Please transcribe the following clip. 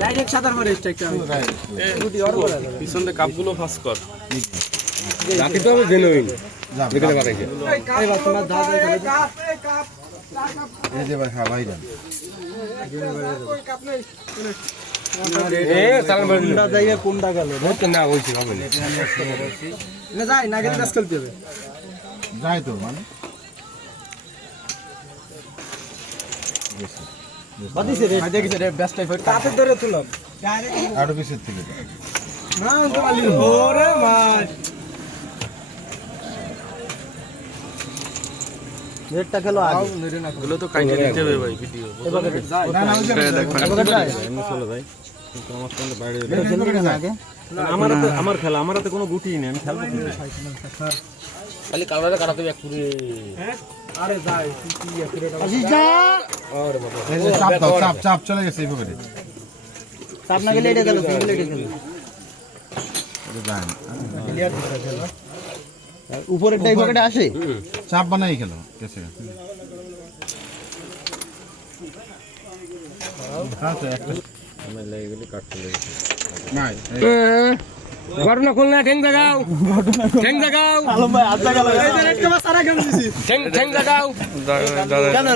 direct সাদার মারে স্ট্রাইকটা গুটি অর বলা যাবে পিছনে কাপগুলো ফাঁস কর রাতে তো আমি জেনুইন দেখতে পারাইছে এই বাস তোমার দাদা এখানে কাপ এই যে ভাই ভাই যান এ সালাম বাড়ি কোনটা যাইয়া কোনটা গেল তো না হইছে হবে না না যাই না গেলে কাজ করতে হবে যাই তো মানে বাদিছে রে দেখিছে রে বেস্ট টাইফয়েড কাপে ধরে তুলম আরো পিছের থেকে না গোমালি ওরে ভাই নেটটা খেলো আগে এগুলো তো কাইটে দিতে হবে ভাই ভিডিও না না ওই যে এমনি চলে ভাই কিন্তু আমার সঙ্গে বাইরে আগে আমার খেলা আমার হাতে কোনো গুটি নেই আমি খেলবো কি খালি কালারে কাটাতে এক পুরি আরে যাই কি একুরে আরে বাবা এই যে চাপ দাও চাপ চাপ চলে গেছে এই পকেটে চাপ না গেলে এটা গেল সিঙ্গেল এটা গেল এটা যান ক্লিয়ার দিতে গেল উপরেরটা এই পকেটে আসে চাপ বানাই খেলো কেসে হ্যাঁ তো একটা আমি লাগেগুলি কাটতে লাগছে নাই ঘটনা খুলনা ঠেং জাগাও ঠেং জাগাও আলম ভাই আধা গেল এই যে একটা সারা গেম দিছি ঠেং জাগাও দাদা